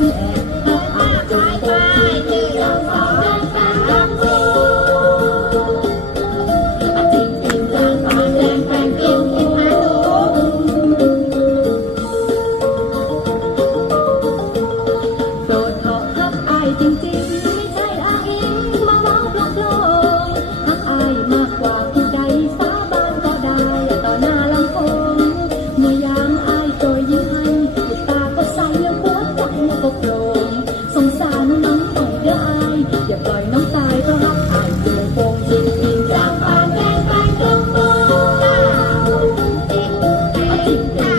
嗯。Música